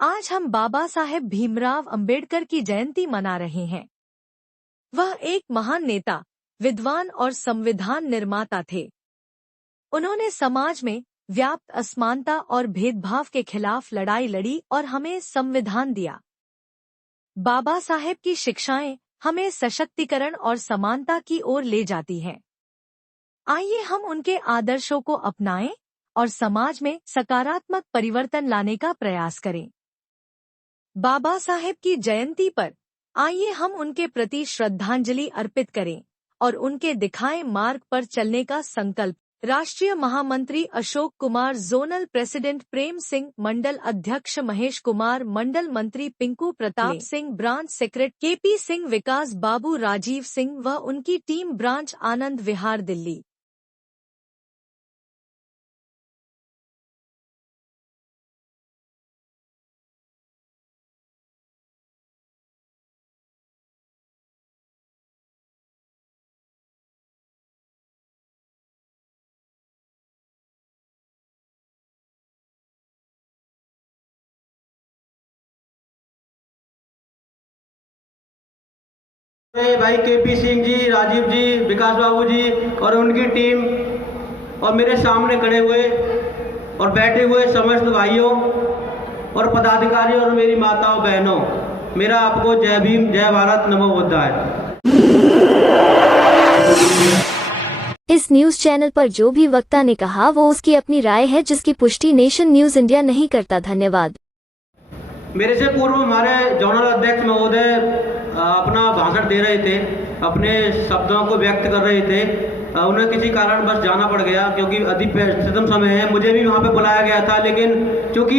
आज हम बाबा साहेब भीमराव अंबेडकर की जयंती मना रहे हैं। वह एक महान नेता, विद्वान और संविधान निर्माता थे। उन्होंने समाज में व्याप्त असमानता और भेदभाव के खिलाफ लड़ाई लड़ी और हमें संविधान दिया। बाबा साहेब की शिक्षाएं हमें सशक्तिकरण और समानता की ओर ले जाती हैं। आइए हम उनके आदर्शों को अपनाएं और समाज में सकारात्मक परिवर्तन लाने का प्रयास करें। बाबा साहेब की जयंती पर आइए हम उनके प्रति श्रद्धांजलि अर्पित करें और उनके दिखाए मार्ग पर चलने का संकल्प। राष्ट्रीय महामंत्री अशोक कुमार, जोनल प्रेसिडेंट प्रेम सिंह, मंडल अध्यक्ष महेश कुमार, मंडल मंत्री Pinku Pratap Singh, branch secretary KP Singh, Vikas Babu, Rajiv Singh व उनकी टीम, ब्रांच आनंद विहार, दिल्ली। भाई केपी सिंह जी, राजीव जी, विकास बाबू जी और उनकी टीम और मेरे सामने खड़े हुए और बैठे हुए समस्त भाइयों और पदाधिकारी और मेरी माताओं बहनों, मेरा आपको जय भीम, जय भारत, नमो बुद्धाय। इस न्यूज चैनल पर जो भी वक्ता ने कहा वो उसकी अपनी राय है, जिसकी पुष्टि नेशन न्यूज इंडिया नहीं करता। धन्यवाद। मेरे से पूर्व हमारे जोनल अध्यक्ष महोदय अपना भाषण दे रहे थे, अपने शब्दों को व्यक्त कर रहे थे। उन्हें किसी कारण बस जाना पड़ गया क्योंकि अधिकतम समय है। मुझे भी वहाँ पे बुलाया गया था, लेकिन चूंकि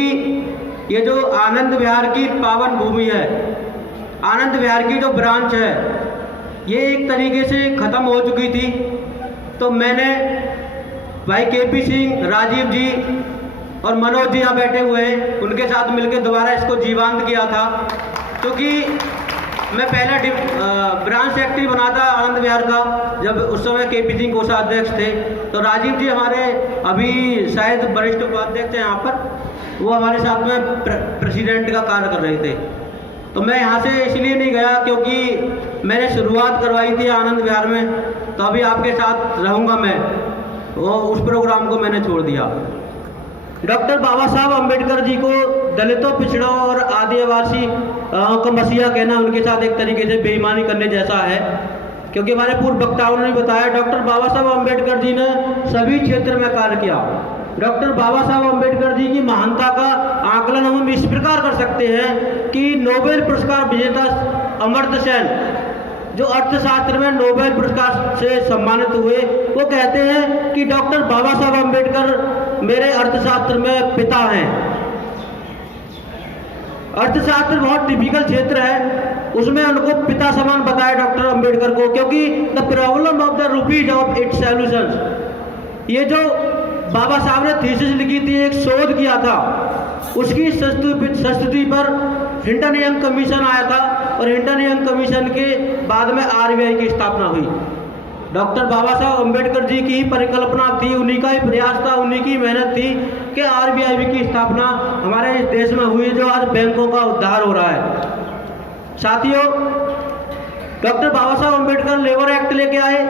ये जो आनंद विहार की पावन भूमि है, आनंद विहार की जो ब्रांच है, ये एक तरीके से खत्म हो चुकी थी, तो मैंने भाई केपी सिंह, राजीव जी और मनोज जी यहाँ बैठे हुए हैं, उनके साथ मिलकर दोबारा इसको जीवंत किया था। क्योंकि मैं पहला ब्रांच सेक्रेटरी बना था आनंद विहार का, जब उस समय केपी सिंह कोषाध्यक्ष थे। तो राजीव जी हमारे अभी शायद वरिष्ठ उपाध्यक्ष हैं यहाँ पर, वो हमारे साथ में प्रेसिडेंट का कार्य कर रहे थे। तो मैं यहाँ से इसलिए नहीं गया क्योंकि मैंने शुरुआत करवाई थी आनंद विहार में, तो अभी आपके साथ रहूँगा मैं, वो उस प्रोग्राम को मैंने छोड़ दिया। डॉक्टर बाबा साहब अम्बेडकर जी को दलितों, पिछड़ों और आदिवासी का मसीहा कहना उनके साथ एक तरीके से बेईमानी करने जैसा है, क्योंकि हमारे पूर्व वक्ताओं ने बताया डॉक्टर बाबा साहब अम्बेडकर जी ने सभी क्षेत्र में कार्य किया। डॉक्टर बाबा साहब अम्बेडकर जी की महानता का आकलन हम इस प्रकार कर सकते हैं कि नोबेल पुरस्कार विजेता अमर्त्य सेन, जो अर्थशास्त्र में नोबेल पुरस्कार से सम्मानित हुए, वो कहते हैं कि डॉक्टर बाबा साहब अम्बेडकर मेरे अर्थशास्त्र में पिता हैं। अर्थशास्त्र बहुत टिपिकल क्षेत्र है, उसमें उनको पिता समान बताया डॉक्टर अम्बेडकर को, क्योंकि the problem of the rupees of its solutions, ये जो बाबा साहब ने थीसिस लिखी थी, एक शोध किया था, उसकी संस्तुति पर हिंटन यंग कमीशन आया था और हिंटन यंग कमीशन के बाद में आरबीआई की स्थापना हुई। डॉक्टर बाबा साहब अम्बेडकर जी की ही परिकल्पना थी, उन्हीं का ही प्रयास था, उन्हीं की मेहनत थी कि आरबीआई की स्थापना हमारे इस देश में हुई, जो आज बैंकों का उद्धार हो रहा है। साथियों, डॉक्टर बाबा साहब अम्बेडकर लेबर एक्ट लेके आए,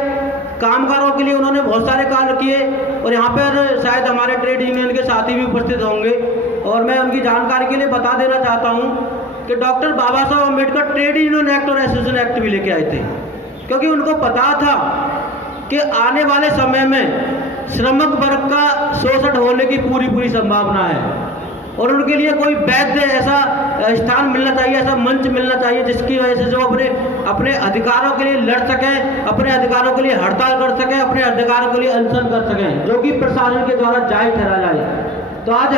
कामगारों के लिए उन्होंने बहुत सारे कार्य किए, और यहाँ पर शायद हमारे ट्रेड यूनियन के साथी भी उपस्थित होंगे, और मैं उनकी जानकारी के लिए बता देना चाहता हूँ कि डॉक्टर बाबा Saheb Ambedkar trade union act और एसोसिएशन एक्ट भी लेके आए थे, क्योंकि उनको पता था कि आने वाले समय में श्रमिक वर्ग का शोषण होने की पूरी संभावना है, और उनके लिए कोई वैध ऐसा स्थान मिलना चाहिए, ऐसा मंच मिलना चाहिए जिसकी वजह से जो अपने अधिकारों के लिए लड़ सकें, अपने अधिकारों के लिए हड़ताल कर सकें, अपने अधिकारों के लिए अनशन कर सकें, जो कि प्रशासन के द्वारा जायज ठहरा जाए। तो आज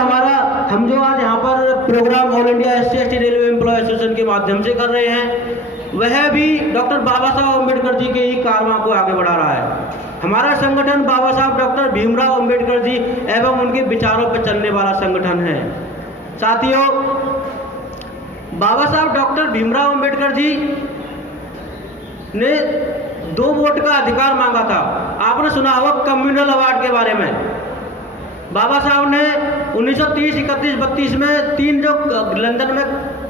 हम जो आज यहाँ पर program all India SC/ST railway employ association के माध्यम से कर रहे हैं, वह भी डॉक्टर बाबा साहब अम्बेडकर जी के ही कारनामा को आगे बढ़ा रहा है। हमारा संगठन बाबा साहब डॉक्टर भीमराव अम्बेडकर जी एवं उनके विचारों पर चलने वाला संगठन है। साथियों, बाबा साहब डॉक्टर भीमराव अम्बेडकर जी ने 2 वोट का अधिकार मांगा था। आपने सुना होगा कम्युनल अवार्ड के बारे में। बाबा साहब ने 1930, 31, 32 में 3 जो लंदन में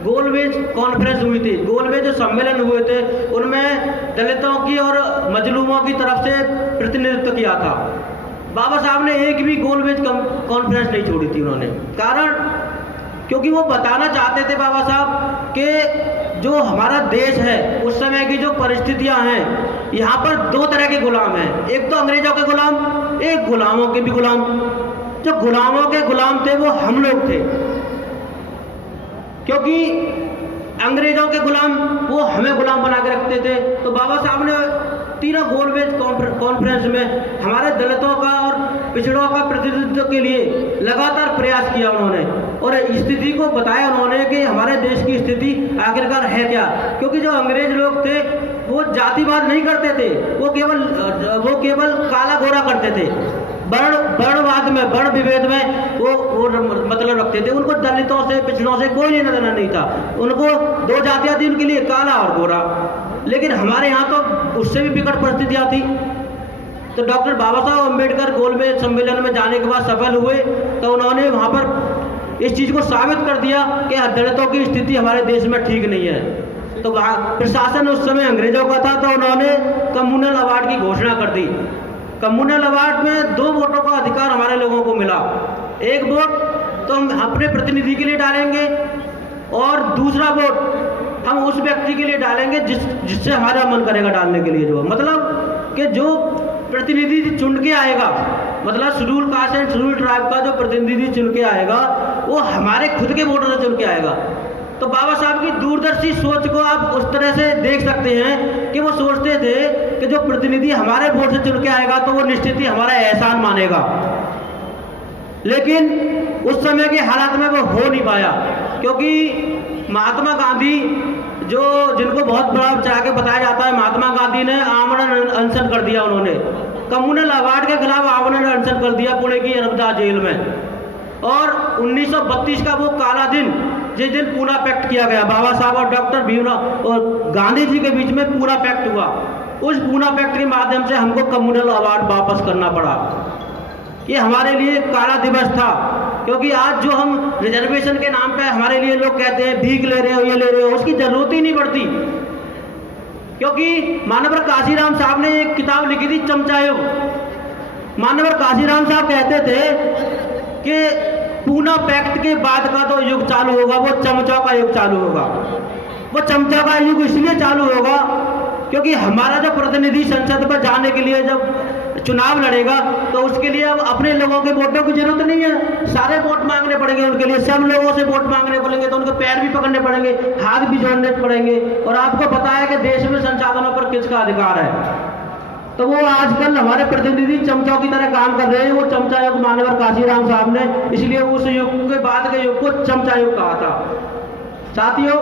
गोलमेज कॉन्फ्रेंस हुई थी, गोलमेज जो सम्मेलन हुए थे, उनमें दलितों की और मजलूमों की तरफ से प्रतिनिधित्व किया था। बाबा साहब ने एक भी गोलमेज कॉन्फ्रेंस नहीं छोड़ी थी उन्होंने। कारण क्योंकि वो बताना चाहते थे बाबा साहब कि जो हमारा देश है उस समय की जो परिस्थितियां हैं, यहाँ पर 2 तरह के गुलाम हैं, एक तो अंग्रेजों के गुलाम, एक गुलामों के भी गुलाम। जो गुलामों के गुलाम थे वो हम लोग थे, क्योंकि अंग्रेजों के गुलाम वो हमें गुलाम बना के रखते थे। तो बाबा साहब ने तीनों गोलमेज कॉन्फ्रेंस में हमारे दलितों का और पिछड़ों का प्रतिनिधित्व के लिए लगातार प्रयास किया उन्होंने, और स्थिति को बताया उन्होंने कि हमारे देश की स्थिति आखिरकार है क्या। क्योंकि जो अंग्रेज लोग थे वो जातिवाद नहीं करते थे, वो केवल काला गोरा करते थे, वर्णवाद में, वर्ण विभेद में वो मतलब रखते थे। उनको दलितों से पिछड़ों से कोई लेना देना नहीं था, उनको 2 जातियां थी उनके लिए, काला और गोरा। लेकिन हमारे यहाँ तो उससे भी विकट परिस्थितियां थी। तो डॉक्टर बाबा साहब अम्बेडकर गोलमेज सम्मेलन में जाने के बाद सफल हुए, तो उन्होंने वहाँ पर इस चीज़ को साबित कर दिया कि दलितों की स्थिति हमारे देश में ठीक नहीं है। तो वहाँ प्रशासन उस समय अंग्रेजों का था, तो उन्होंने कम्युनल अवार्ड की घोषणा कर दी। कम्युनल अवार्ड में 2 वोटों का अधिकार हमारे लोगों को मिला। एक वोट तो हम अपने प्रतिनिधि के लिए डालेंगे, और दूसरा वोट हम उस व्यक्ति के लिए डालेंगे जिससे हमारा मन करेगा डालने के लिए। जो मतलब कि जो प्रतिनिधि चुन के आएगा, मतलब schedule caste and schedule tribe का जो प्रतिनिधि चुन के आएगा वो हमारे खुद के वोटर से चुन के आएगा। तो बाबा साहब की दूरदर्शी सोच को आप उस तरह से देख सकते हैं कि वो सोचते थे कि जो प्रतिनिधि हमारे वोट से चुन के आएगा तो वो निश्चित ही हमारा एहसान मानेगा। लेकिन उस समय के हालात में वो हो नहीं पाया, क्योंकि महात्मा गांधी जिनको बहुत बड़ा चढ़ा के बताया जाता है, महात्मा गांधी ने आमरण अनशन कर दिया। उन्होंने कम्युनल अवार्ड के खिलाफ आमरण अनशन कर दिया पुणे की अरबदा जेल में। और 1932 का वो काला दिन, जिस दिन पूना पैक्ट किया गया, बाबा साहब और डॉक्टर भीमराव और गांधी जी के बीच में पूना पैक्ट हुआ, उस पूना पैक्ट के माध्यम से हमको कम्युनल अवार्ड वापस करना पड़ा। ये हमारे लिए काला दिवस था, क्योंकि आज जो हम रिजर्वेशन के नाम पे हमारे लिए लोग कहते हैं भीख ले रहे हो, ये ले रहे हो, उसकी जरूरत ही नहीं पड़ती। क्योंकि मानवर काशीराम साहब ने एक किताब लिखी थी, चमचा युग। मानवर काशीराम साहब कहते थे कि पूना पैक्ट के बाद का जो युग चालू होगा वो चमचा का युग चालू होगा। वो चमचा का युग इसलिए चालू होगा क्योंकि हमारा जो प्रतिनिधि संसद पर जाने के लिए जब चुनाव लड़ेगा तो उसके लिए अब अपने लोगों के वोटों की जरूरत नहीं है, सारे वोट मांगने पड़ेंगे उनके लिए, सब लोगों से वोट मांगने पड़ेंगे। तो उनके पैर भी पकड़ने पड़ेंगे, हाथ भी जोड़ने पड़ेंगे। और आपको पता है कि देश में संसाधनों पर किसका अधिकार है। तो वो आजकल हमारे प्रतिनिधि चमचों की तरह काम कर रहे हैं। वो चमचा युग मानवर काशीराम साहब ने इसलिए उस युग के बाद के युग को चमचा युग कहा था। साथियों,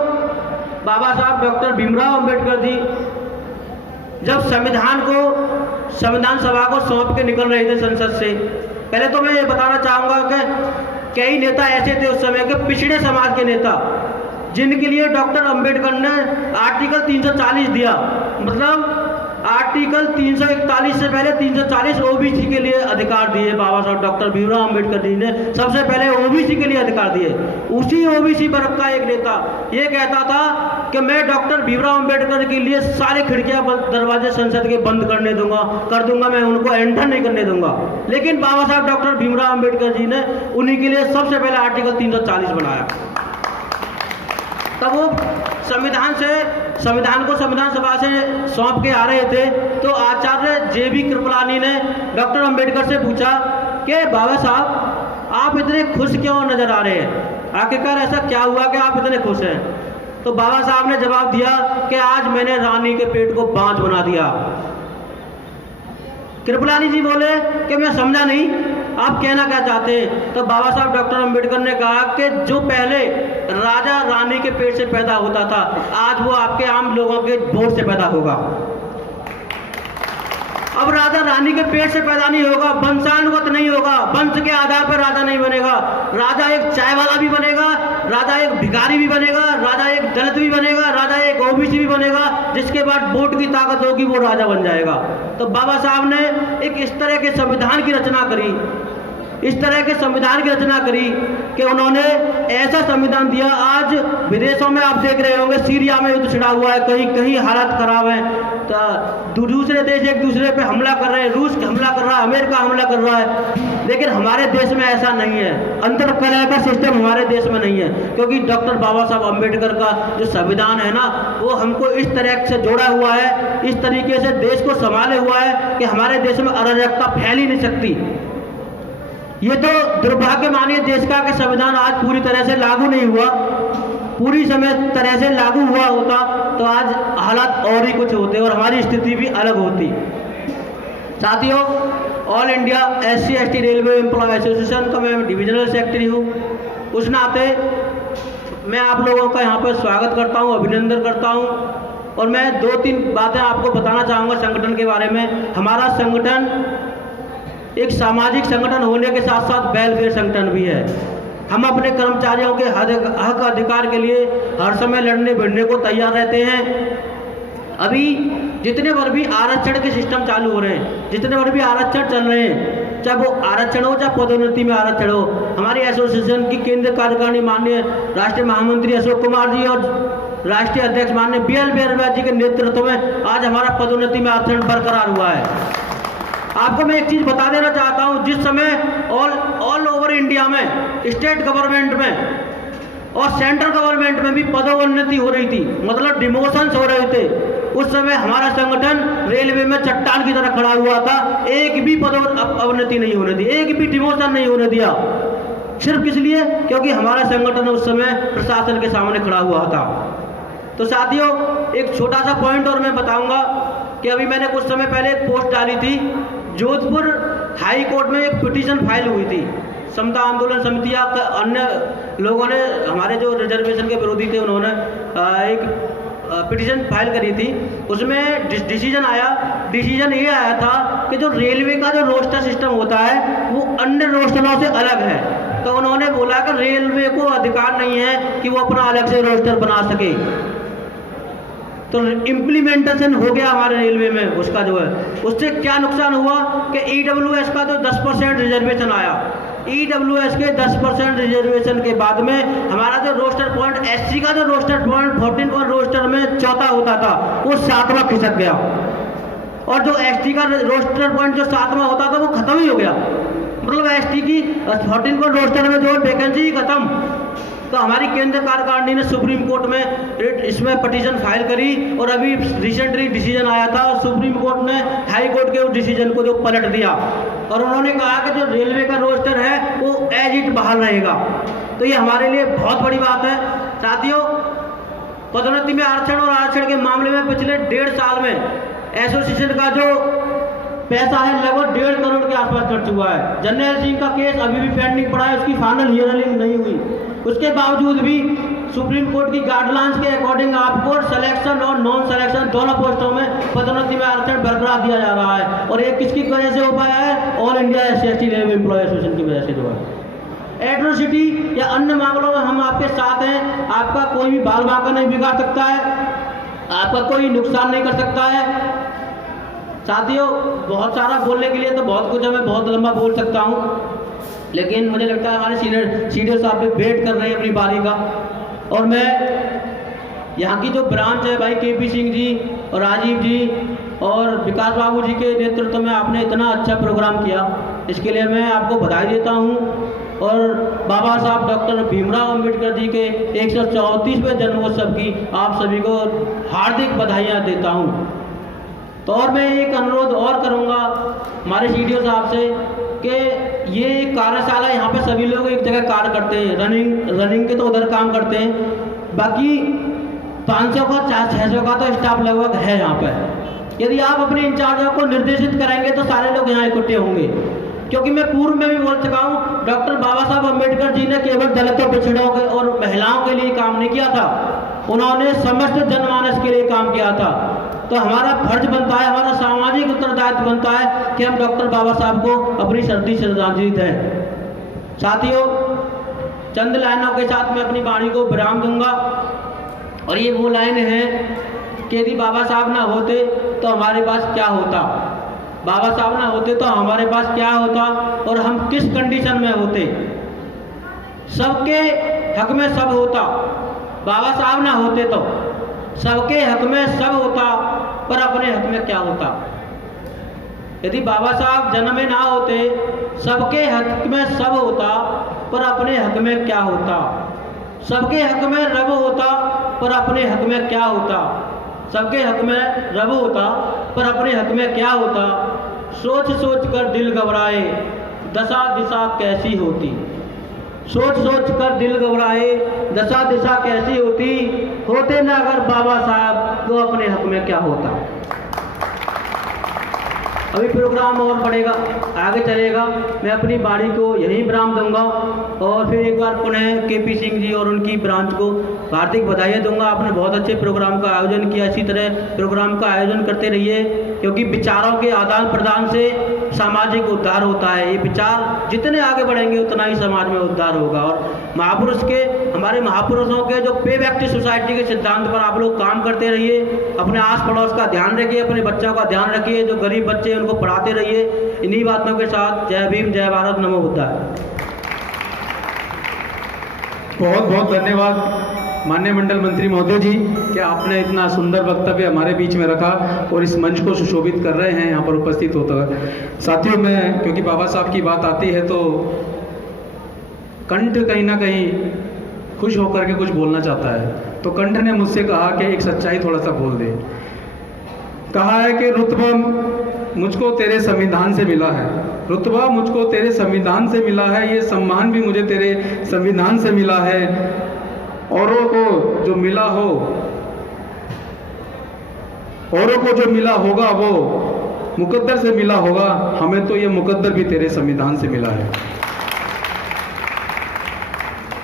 बाबा साहब डॉक्टर भीमराव अम्बेडकर जी जब संविधान सभा को सौंप के निकल रहे थे संसद से, पहले तो मैं ये बताना चाहूंगा कि कई नेता ऐसे थे उस समय के पिछड़े समाज के नेता, जिनके लिए डॉक्टर अंबेडकर ने आर्टिकल 340 दिया। मतलब आर्टिकल 341 से पहले 340 ओबीसी के लिए अधिकार दिए। बाबा साहब डॉक्टर भीमराव अम्बेडकर जी ने सबसे पहले ओबीसी के लिए अधिकार दिए। उसी ओबीसी वर्ग का एक नेता ये कहता था कि मैं डॉक्टर भीमराव अम्बेडकर के लिए सारे खिड़कियां दरवाजे संसद के बंद कर दूंगा, मैं उनको एंटर नहीं करने दूंगा। लेकिन बाबा साहब डॉक्टर भीमराव अम्बेडकर जी ने उन्हीं के लिए सबसे पहले आर्टिकल 340 बनाया। तब वो संविधान को संविधान सभा से सौंप के आ रहे थे, तो आचार्य JB कृपलानी ने डॉक्टर अंबेडकर से पूछा कि बाबा साहब आप इतने खुश क्यों नजर आ रहे हैं, आखिरकार ऐसा क्या हुआ कि आप इतने खुश हैं। तो बाबा साहब ने जवाब दिया कि आज मैंने रानी के पेट को बांझ बना दिया। कृपलानी जी बोले कि मैं समझा नहीं, आप कहना क्या चाहते हैं। तो बाबा साहब डॉक्टर अंबेडकर ने कहा कि जो पहले राजा रानी के पेट से पैदा होता था, आज वो आपके आम लोगों के वोट से पैदा होगा। अब राजा रानी के पेट से पैदा नहीं होगा, वंशानुगत नहीं होगा, वंश के आधार पर राजा नहीं बनेगा। राजा एक चाय वाला भी बनेगा, राजा एक भिखारी भी बनेगा, राजा एक दलित भी बनेगा, राजा एक ओबीसी भी बनेगा, जिसके बाद वोट की ताकत होगी वो राजा बन जाएगा। तो बाबा साहब ने एक इस तरह के संविधान की रचना करी इस तरह के संविधान की रचना करी कि उन्होंने ऐसा संविधान दिया। आज विदेशों में आप देख रहे होंगे, सीरिया में युद्ध छिड़ा हुआ है, कहीं कहीं हालात खराब है, तो दूसरे देश एक दूसरे पे हमला कर रहे हैं, रूस हमला कर रहा है, अमेरिका हमला कर रहा है, लेकिन हमारे देश में ऐसा नहीं है। अंतर कलह का सिस्टम हमारे देश में नहीं है, क्योंकि डॉक्टर बाबा साहब अम्बेडकर का जो संविधान है ना, वो हमको इस तरह से जोड़ा हुआ है, इस तरीके से देश को संभाले हुआ है कि हमारे देश में अराजकता फैल ही नहीं सकती। ये तो दुर्भाग्य मानिए देश का कि संविधान आज पूरी तरह से लागू नहीं हुआ। पूरी समय तरह से लागू हुआ होता तो आज हालात और ही कुछ होते और हमारी स्थिति भी अलग होती। साथियों, all India SC/ST railway employ association का मैं डिविजनल सेक्रेटरी हूँ। उस नाते मैं आप लोगों का यहाँ पर स्वागत करता हूँ, अभिनंदन करता हूँ, और मैं 2-3 बातें आपको बताना चाहूँगा संगठन के बारे में। हमारा संगठन एक सामाजिक संगठन होने के साथ साथ वेलफेयर संगठन भी है। हम अपने कर्मचारियों के हक अधिकार के लिए हर समय लड़ने भिड़ने को तैयार रहते हैं। अभी जितने बार भी आरक्षण के सिस्टम चालू हो रहे हैं, जितने बार भी आरक्षण चल रहे हैं, चाहे वो आरक्षण हो चाहे पदोन्नति में आरक्षण हो, हमारी एसोसिएशन की केंद्रीय कार्यकारिणी माननीय राष्ट्रीय महामंत्री अशोक कुमार जी और राष्ट्रीय अध्यक्ष माननीय BL बैरवा जी के नेतृत्व में आज हमारा पदोन्नति में आरक्षण बरकरार हुआ है। आपको मैं एक चीज बता देना चाहता हूं, जिस समय ऑल ओवर इंडिया में स्टेट गवर्नमेंट में और सेंट्रल गवर्नमेंट में भी पदोन्नति हो रही थी, मतलब डिमोशंस हो रहे थे, उस समय हमारा संगठन रेलवे में चट्टान की तरह खड़ा हुआ था। एक भी पदोन्नति नहीं होने दी, एक भी डिमोशन नहीं होने दिया, सिर्फ इसलिए क्योंकि हमारा संगठन उस समय प्रशासन के सामने खड़ा हुआ था। तो साथियों, एक छोटा सा पॉइंट और मैं बताऊंगा कि अभी मैंने कुछ समय पहले एक पोस्ट डाली थी। जोधपुर हाई कोर्ट में एक पिटीशन फाइल हुई थी। समता आंदोलन समिति या अन्य लोगों ने, हमारे जो रिजर्वेशन के विरोधी थे, उन्होंने एक पिटीशन फाइल करी थी। उसमें डिसीजन आया। डिसीजन ये आया था कि जो रेलवे का जो रोस्टर सिस्टम होता है वो अन्य रोस्टरों से अलग है। तो उन्होंने बोला कि रेलवे को अधिकार नहीं है कि वो अपना अलग से रोस्टर बना सके। तो इम्प्लीमेंटेशन हो गया हमारे रेलवे में उसका जो है, उससे क्या नुकसान हुआ कि EWS का जो 10% रिजर्वेशन आया, EWS के 10% रिजर्वेशन के बाद में हमारा जो रोस्टर पॉइंट, SC का जो रोस्टर पॉइंट 14 रोस्टर में चौथा होता था, वो 7वां खिसक गया, और जो ST का रोस्टर पॉइंट जो 7वां होता था वो खत्म ही हो गया। मतलब ST की 14 रोस्टर में जो वैकेंसी ही खत्म। तो हमारी केंद्रीय कार्यकारिणी ने सुप्रीम कोर्ट में इसमें पिटीशन फाइल करी, और अभी रिसेंटली डिसीजन आया था और सुप्रीम कोर्ट ने हाई कोर्ट के उस डिसीजन को जो पलट दिया, और उन्होंने कहा कि जो रेलवे का रोस्टर है वो एज इट बहाल रहेगा। तो ये हमारे लिए बहुत बड़ी बात है। साथियों, पदोन्नति में आरक्षण और आरक्षण के मामले में पिछले 1.5 साल में एसोसिएशन का जो पैसा है लगभग 1.5 करोड़ के आसपास खर्च हुआ है। जर्नैल सिंह का केस अभी भी पेंडिंग पड़ा है, उसकी फाइनल हियरिंग नहीं हुई। उसके बावजूद भी सुप्रीम कोर्ट की गाइडलाइंस के अकॉर्डिंग आपको सिलेक्शन और नॉन सिलेक्शन दोनों पोस्टों में पदोन्नति में आरक्षण बरकरार दिया जा रहा है। और ये किसकी वजह से हो पाया है? All India SC/ST railway employ association की वजह से जो है। एट्रोसिटी या अन्य मामलों में हम आपके साथ हैं। आपका कोई भी बाल बांका नहीं बिगाड़ सकता है, आपका कोई नुकसान नहीं कर सकता है। साथियों, बहुत सारा बोलने के लिए तो बहुत कुछ है, मैं बहुत लंबा बोल सकता हूँ, लेकिन मुझे लगता है हमारे सीनियर साहब भी वेट कर रहे हैं अपनी बारी का। और मैं यहाँ की जो ब्रांच है भाई KP सिंह जी और राजीव जी और विकास बाबू जी के नेतृत्व में आपने इतना अच्छा प्रोग्राम किया, इसके लिए मैं आपको बधाई देता हूँ। और बाबा साहब डॉक्टर भीमराव अम्बेडकर जी के 134वें जन्मोत्सव की आप सभी को हार्दिक बधाइयाँ देता हूँ। तो और मैं एक अनुरोध और करूँगा हमारे CDO साहब से कि ये कार्यशाला, यहाँ पे सभी लोग एक जगह कार्य करते हैं, रनिंग के तो उधर काम करते हैं, बाकी 500 का 600 का तो स्टाफ लगभग है यहाँ पे। यदि आप अपने इंचार्जों को निर्देशित करेंगे तो सारे लोग यहाँ इकट्ठे होंगे, क्योंकि मैं पूर्व में भी बोल चुका हूँ, डॉक्टर बाबा साहब अम्बेडकर जी ने केवल दलितों, पिछड़ों और महिलाओं के लिए काम नहीं किया था, उन्होंने समस्त जनमानस के लिए काम किया था। तो हमारा फर्ज बनता है, हमारा सामाजिक उत्तरदायित्व बनता है कि हम डॉक्टर बाबा साहब को अपनी श्रद्धांजलि दें। साथियों, चंद लाइनों के साथ मैं अपनी वाणी को विराम दूंगा, और ये वो लाइन है कि यदि बाबा साहब ना होते तो हमारे पास क्या होता। बाबा साहब ना होते तो हमारे पास क्या होता और हम किस कंडीशन में होते। सबके हक में सब होता, बाबा साहब ना होते तो सबके हक में सब होता, पर अपने हक में क्या होता। यदि बाबा साहब जन्म में ना होते, सबके हक में सब होता, पर अपने हक में क्या होता। सबके हक में रब होता, पर अपने हक में क्या होता। सबके हक में रब होता, पर अपने हक में क्या होता। सोच सोच कर दिल घबराए, दशा दिशा कैसी होती। सोच सोच कर दिल घबराए, दशा दिशा कैसी होती। होते ना अगर बाबा साहब तो अपने हक में क्या होता। अभी प्रोग्राम और बढ़ेगा, आगे चलेगा। मैं अपनी बाड़ी को यहीं विराम दूंगा और फिर एक बार पुनः केपी सिंह जी और उनकी ब्रांच को हार्दिक बधाई दूंगा। आपने बहुत अच्छे प्रोग्राम का आयोजन किया, इसी तरह प्रोग्राम का आयोजन करते रहिए, क्योंकि विचारों के आदान प्रदान से सामाजिक उद्धार होता है। ये विचार जितने आगे बढ़ेंगे उतना ही समाज में उद्धार होगा। और महापुरुष के, हमारे महापुरुषों के जो पे बैक टू सोसाइटी के सिद्धांत पर आप लोग काम करते रहिए। अपने आस पड़ोस का ध्यान रखिए, अपने बच्चों का ध्यान रखिए, जो गरीब बच्चे उनको पढ़ाते रहिए। इन्हीं बातों के साथ जय भीम, जय भारत, नमो बुद्धाय। बहुत बहुत धन्यवाद माननीय मंडल मंत्री महोदय जी कि आपने इतना सुंदर वक्तव्य हमारे बीच में रखा और इस मंच को सुशोभित कर रहे हैं यहाँ पर उपस्थित होकर। साथियों, मैं क्योंकि बाबा साहब की बात आती है तो कंठ कहीं ना कहीं खुश होकर के कुछ बोलना चाहता है। तो कंठ ने मुझसे कहा कि एक सच्चाई थोड़ा सा बोल दे। कहा है कि रुतबा मुझको तेरे संविधान से मिला है, रुतबा मुझको तेरे संविधान से मिला है, ये सम्मान भी मुझे तेरे संविधान से मिला है। औरों को जो मिला हो, औरों को जो मिला होगा वो मुकद्दर से मिला होगा, हमें तो ये मुकद्दर भी तेरे संविधान से मिला है।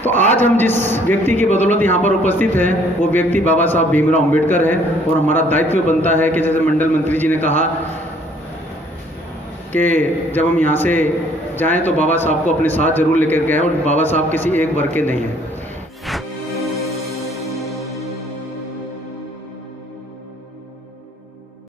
तो आज हम जिस व्यक्ति की बदौलत यहाँ पर उपस्थित हैं वो व्यक्ति बाबा साहब भीमराव अंबेडकर है। और हमारा दायित्व बनता है कि जैसे मंडल मंत्री जी ने कहा कि जब हम यहाँ से जाएं तो बाबा साहब को अपने साथ जरूर लेकर गए। और बाबा साहब किसी एक वर्ग के नहीं हैं।